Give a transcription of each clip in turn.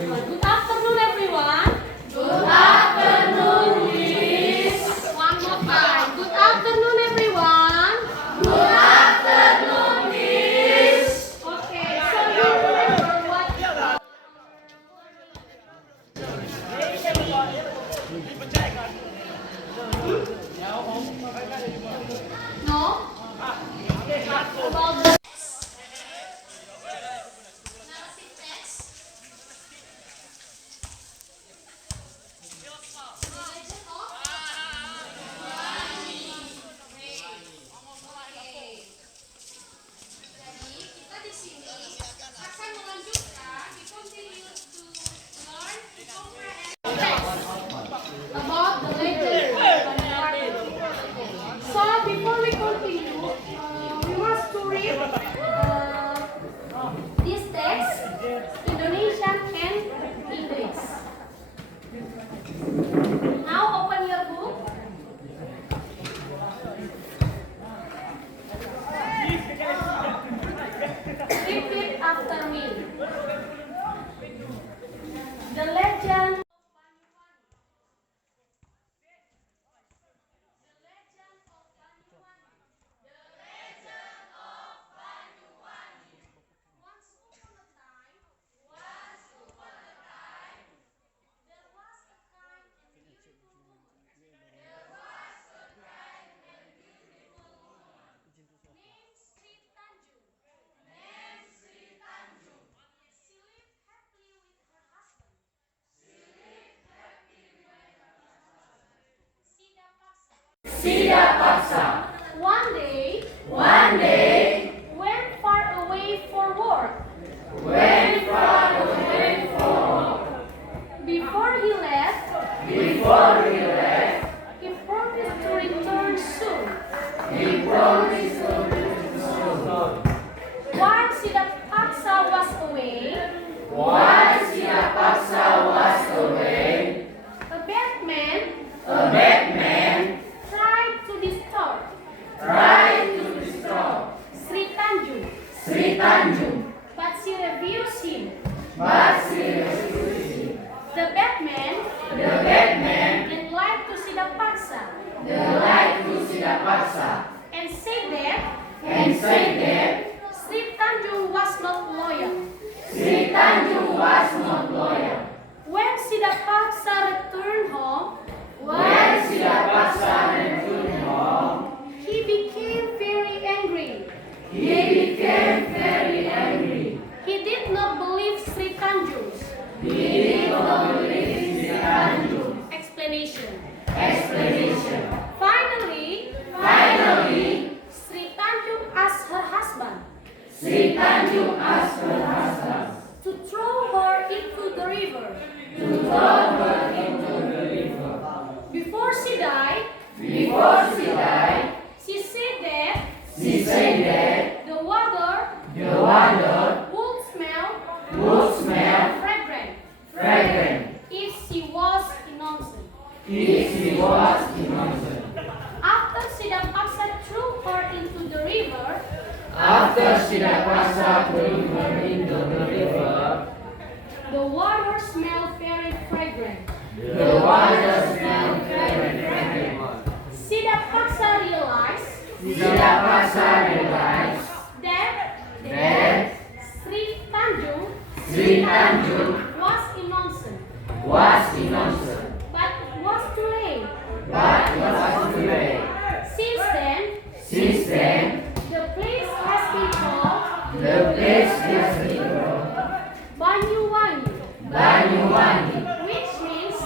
Good afternoon, everyone. Good afternoon, Miss. One more time. Good afternoon, everyone. Good afternoon, Miss. Okay, so you remember what? No? About the narrative text. Jadi kita di sini akan melanjutkan di continue to learn to comprehend text about the legend. So before we continue, we must to read this text Indonesian and English. Now open your book. Repeat after me. The legend of Banyuwangi. The legend of Banyuwangi. The legend of Banyuwangi. Once upon a time. Once upon a time. There was a kind and beautiful woman. There was a kind and beautiful woman. Named Sri Tanjung. Named Sri Tanjung. She lived happily with her husband. She lived happily with her husband. Sida Paksa. One day, went far away for work. Went far away for work. Before he left, he promised to return soon. He promised to return soon. While Sida Paksa was away, a bad man tried to disturb Sri Tanjung, but she refused him. The bad man lied to Sida Paksa and said that Sri Tanjung was not loyal. When Sida Paksa returned home, he became very angry. He did not believe Sri Tanjung's explanation. Finally, Sri Tanjung asked her husband to throw her into the river. Before she died, she said that the water would smell fragrant if she was innocent. After Sida Paksa threw her into the river, the water smelled very fragrant. Sida Paksa realized that Sri Tanjung was innocent, but it was too late. Since then, the place has been called Banyuwangi, which means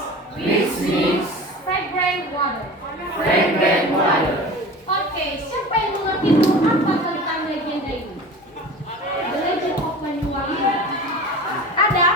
fragrant water. Oke, siapa yang mengerti dulu apa tentang legenda ini? The Legend of Banyuwangi. Ada?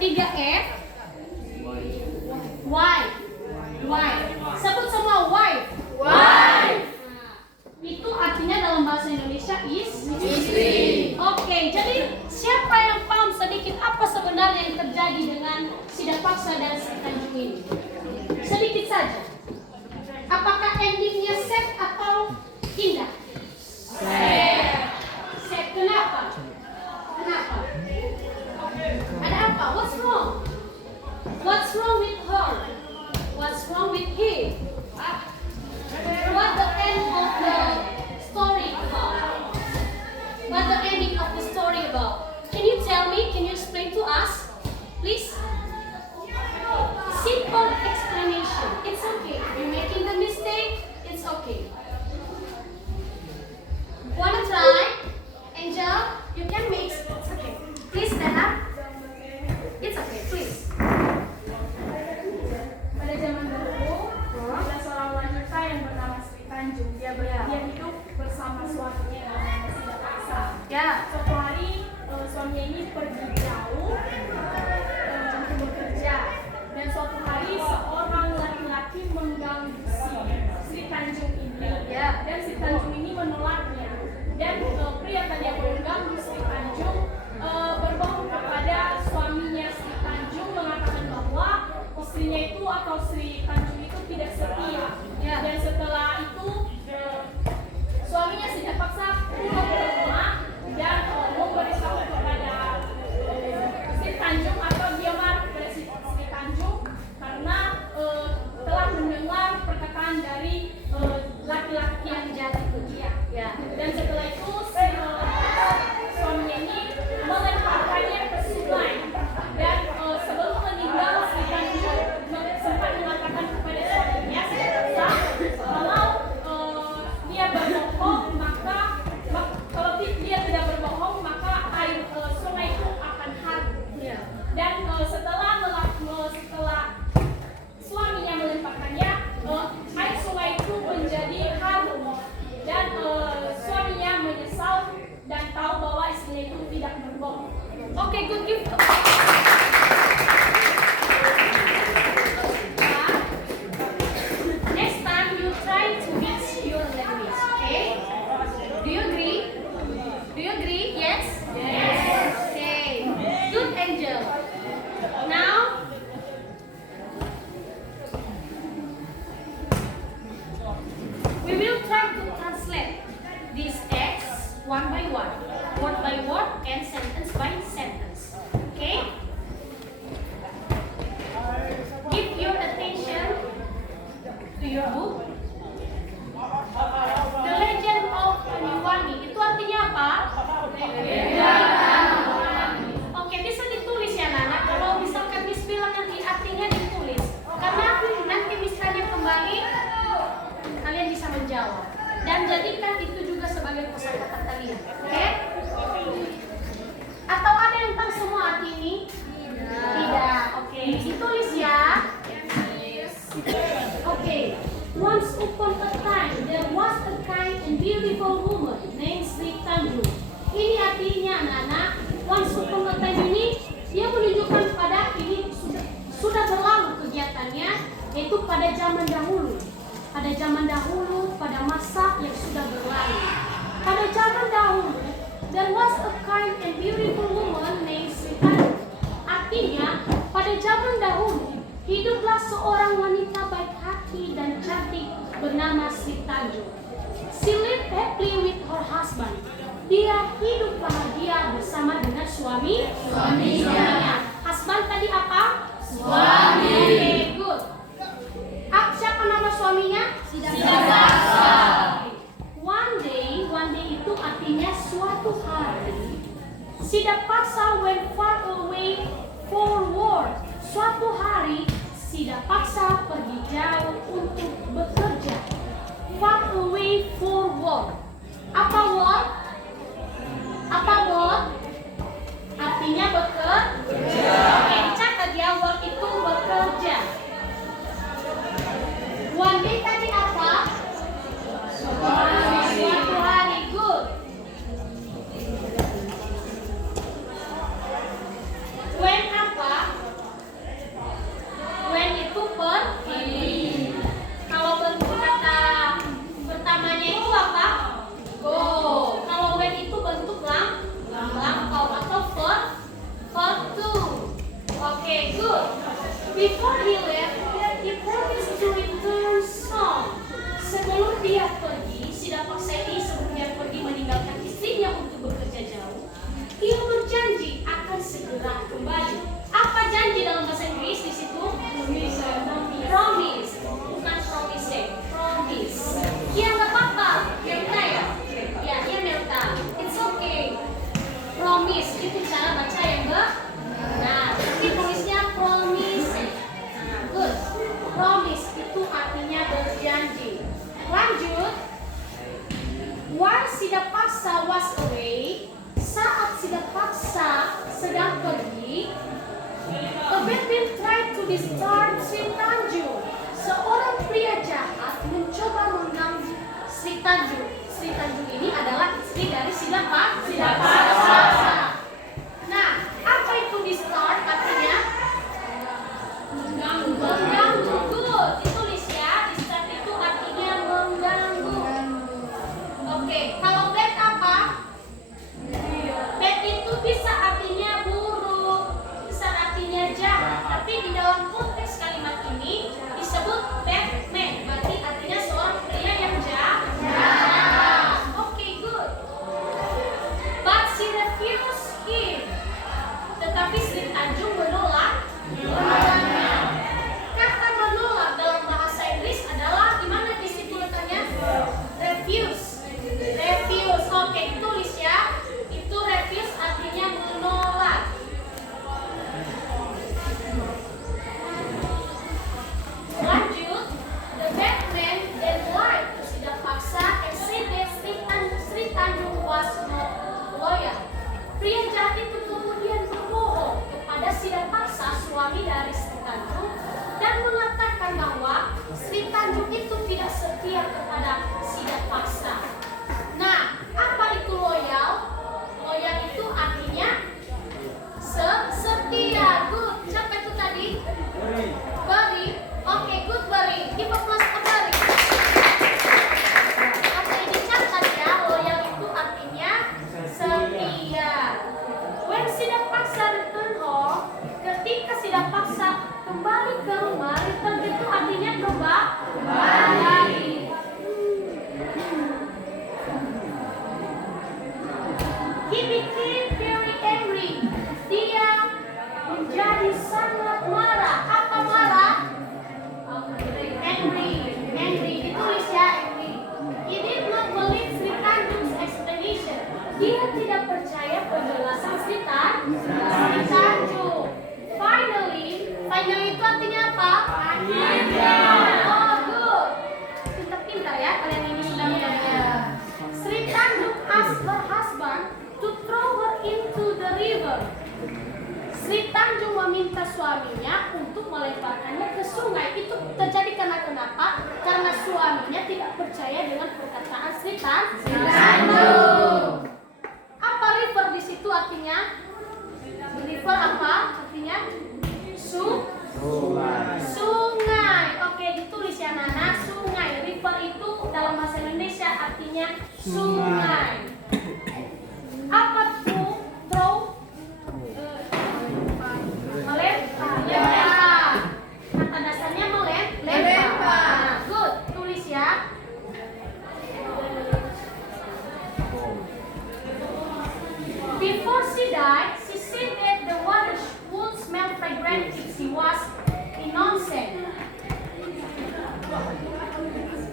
ketiga F. Why. Sebut semua why. Itu artinya dalam bahasa Indonesia istri. Oke, jadi siapa yang paham sedikit apa sebenarnya yang terjadi dengan Sidak Paksa dan Sri Tanjung ini? Sedikit saja. Apakah endingnya sad atau indah? Sad. Kenapa? Ada apa? What's wrong? What's wrong with her? What's wrong with him? What the end of the story about? What the ending of the story about? Can you tell me? Can you explain to us? Please? Simple explanation. It's okay. You're making the mistake. It's okay. Wanna try? Angel, you can mix. It's okay. Please stand up. It's okay, please. Pada zaman dahulu, ada seorang wanita yang bernama Sri Tanjung. Dia hidup bersama suaminya yang namanya Sidak Paksa. Suatu hari suaminya ini pergi jauh untuk bekerja, dan suatu hari seorang laki-laki mengganggu Sri Tanjung ini, dan Sri Tanjung ini menolaknya. Dan pria tadi yang mengganggu Sri Tanjung berbohong kepada suaminya Sri Tanjung, mengatakan bahwa istrinya itu atau Sri Tanjung itu tidak setia. Dan setelah itu suaminya Sidak Paksa pulang ke rumah dan memberitahu kepada Sri Tanjung, atau dia marah kepada Sri Tanjung karena telah mendengar perkataan dari laki-laki yang jahat itu. Dan setelah itu suaminya ini melemparkannya ke sungai. Dan sebelum meninggal, Sri Tanjung sempat mengatakan kepada suaminya kalau dia berbohong, maka kalau dia tidak berbohong, maka air sungai itu akan harum. Dan setelah suaminya melemparkannya, air sungai itu menjadi harum. Dan suaminya menyesal dan tahu bahwa istrinya itu tidak berbohong. Okay, good. Give. Next time you try to mix your language, okay? Do you agree? Yes? Okay. Good, Angel. Now, we will try to translate these texts one by one, word by word, and sentence by sentence. Okay? Give your attention to your book. The Legend of Banyuwangi. Itu artinya apa? Oke, bisa ditulis ya Nana. Kalau misalkan Miss bilang nanti artinya ditulis. Karena nanti Miss tanya kembali, kalian bisa menjawab. Dan jadikan itu juga sebagai kosakata kalian. Oke? Atau ada yang tahu semua arti ini? Tidak. Oke, ditulis ya. Oke. Once upon a time, there was a kind and beautiful woman named Sri Tanjung. Ini artinya anak-anak. Once upon a time ini, dia menunjukkan pada ini sudah berlalu kegiatannya, yaitu pada zaman dahulu. Pada zaman dahulu, pada masa yang sudah berlalu. Pada zaman dahulu, there was a kind and beautiful woman named Sri Tanjung. Artinya, pada zaman dahulu, hiduplah seorang wanita baik hati dan cantik bernama Sri Tanjung. She lived happily with her husband. Dia hidup bahagia bersama dengan suaminya. Husband tadi apa? Suami. Okay, good. Siapa nama suaminya? Sidak Paksa. One day itu artinya suatu hari. Sidak Paksa went far away for work. Suatu hari Sidak Paksa pergi jauh untuk bekerja. Far away for work. Apa work? Artinya bekerja. Oke, dicatat ya, work itu bekerja. One day tadi apa? Suatu hari, good. When apa? Sidat Paksa sedang pergi, a Batman tried to disturb Sri Tanjung. Seorang pria jahat mencoba mengganggu Sri Tanjung. Sri Tanjung ini adalah istri dari Sidat Paksa. Nah, apa itu disturb artinya? Mengganggu. Good. Ditulis ya. Disturb itu artinya mengganggu. Oke, kalau bad apa? Bad itu bisa artinya buruk, bisa artinya jahat. Tapi di dalam konteks kalimat ini disebut Batman. Berarti artinya seorang pria yang jahat. Oke, good. But she refused him. Tetapi Sri Tanjung menolak. Kata menolak dalam bahasa Inggris adalah di mana di situ letaknya? Refuse. Refuse. Oke, tulis ya. Itu refuse artinya menolak. Lanjut. The Batman then lied to Sidat Paksa and said that Sri Tanjung was not loyal. Pria jahat itu kemudian berbohong kepada Sidat Paksa, suami dari Sri Tanjung, dan mengatakan bahwa Sri Tanjung itu tidak setia kepada Sidat Paksa. Nah, apa itu loyal? Loyal itu artinya setia. Good. Siapa itu tadi? Beri. Oke, good Beri. Give applause to Beri. Oke, dicatat ya. Loyal itu artinya setia. When Sidat Paksa return home, ketika Sidat Paksa kembali ke rumah, return itu artinya kembali. He became very angry. Dia menjadi sangat marah. Apa marah? Angry. Ditulis ya, angry. He did not believe Sri Tanjung's explanation. Dia tidak percaya penjelasan Sri Tanjung. Finally itu artinya apa? Akhirnya. Oh, good. Pintar-pintar ya kalian ini sudah ya. Sri Tanjung asked her husband to throw her into the river. Sri Tanjung meminta suaminya untuk melemparkannya ke sungai. Itu terjadi karena kenapa? Karena suaminya tidak percaya dengan perkataan Sri Tanjung. Apa river di situ artinya? River apa artinya? Sungai. Oke, ditulis ya Nana. Sungai. River itu dalam bahasa Indonesia artinya sungai. Apa tuh? Throw? Melempar. Kata dasarnya melempar. Good. Tulis ya. Before she died, she said that the water would smell fragrant if she was in onsen.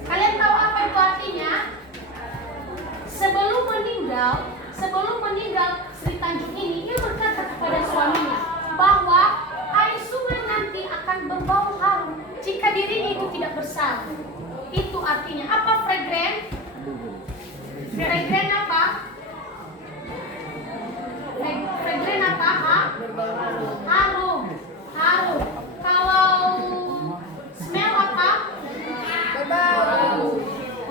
Kalian tahu apa itu artinya? Sebelum meninggal Sri Tanjung ini, ia berkata kepada suaminya bahwa air sungai nanti akan berbau harum jika dirinya itu tidak bersalah. Itu artinya apa fragrant? Fragrant apa? Fragrant apa? Harum. Kalau smell apa? Berbau.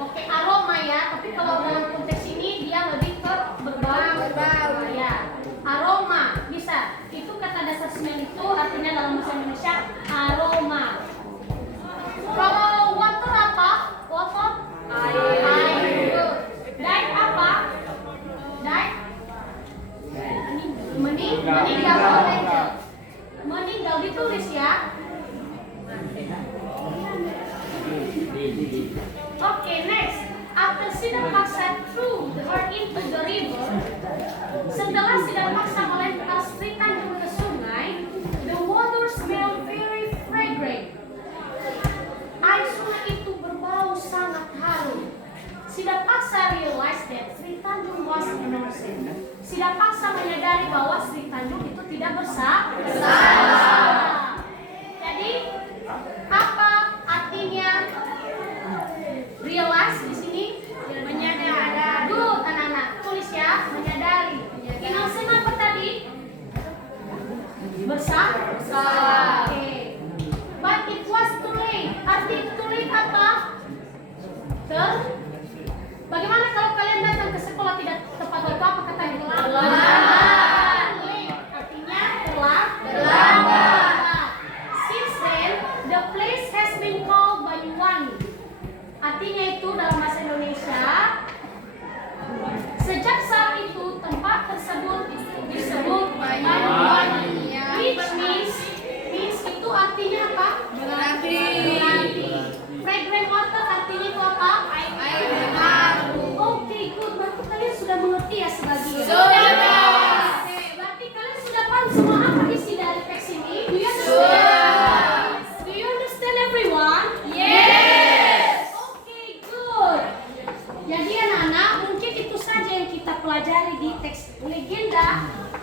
Oke, aroma ya. Tapi kalau dalam konteks ini dia lebih ke berbau. Ya. Aroma bisa. Itu kata dasar smell itu artinya dalam bahasa Indonesia aroma. Kalau water apa? Water? Air. Died apa? Died? Meninggal ditulis ya. Okay, next. After Sidat Paksa threw her into the river, setelah Sidat Paksa melempar Sri Tanjung ke sungai, the water smelled very fragrant. Air sungai itu berbau sangat harum. Sidat Paksa realized that Sri Tanjung was innocent. Sidat Paksa menyadari bahwa Sri Tanjung itu tidak bersalah. Jadi apa artinya realize di sini? Menyadari. Good anak-anak, tulis ya, menyadari. Innocent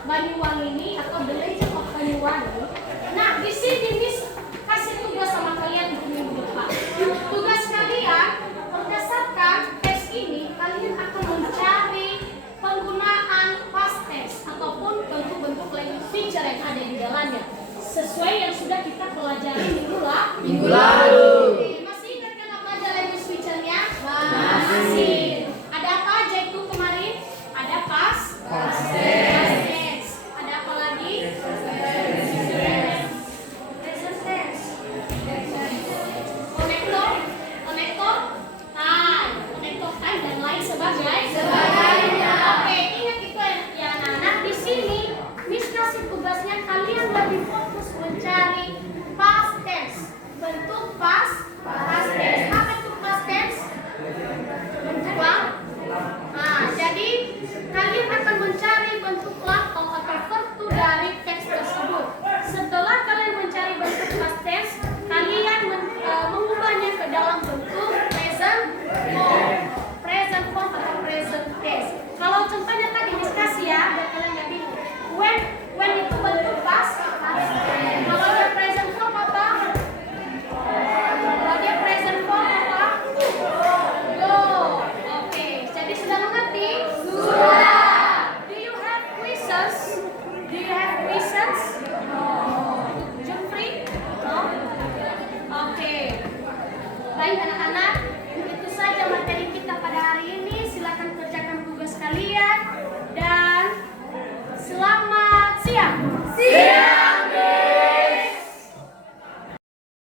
Banyuwangi atau The Legend of Banyuwangi. Nah, di sini Miss kasih tugas sama kalian untuk minggu depan. Tugas kalian berdasarkan tes ini, kalian akan mencari penggunaan past tense ataupun bentuk-bentuk language feature yang ada di dalamnya sesuai yang sudah kita pelajari minggu lalu. Masih ingat kan apa aja language feature-nya? Masih. Ada apa aja itu kemarin? Ada past tense. Ada apa lagi? Present tense. Konektor time dan lain sebagainya. Oke, ingat itu ya anak-anak. Di sini Miss kasih tugasnya kalian lebih fokus mencari past tense. Bentuk past tense. Apa itu past tense? Bentuk jadi kalian akan mencari bentuk lampau atau verb to dari teks tersebut. Setelah kalian mencari bentuk past tense, kalian mengubahnya ke dalam bentuk present form atau present tense. Kalau contohnya tadi Miss kasih ya, biar kalian nggak bingung. When itu bentuk past tense. Kalau dia present form apa? Kalau dia present form apa? Go. Oke, jadi sudah mengerti? Sudah. Do you have questions? Jumfrey? No? Oke. Baik anak-anak.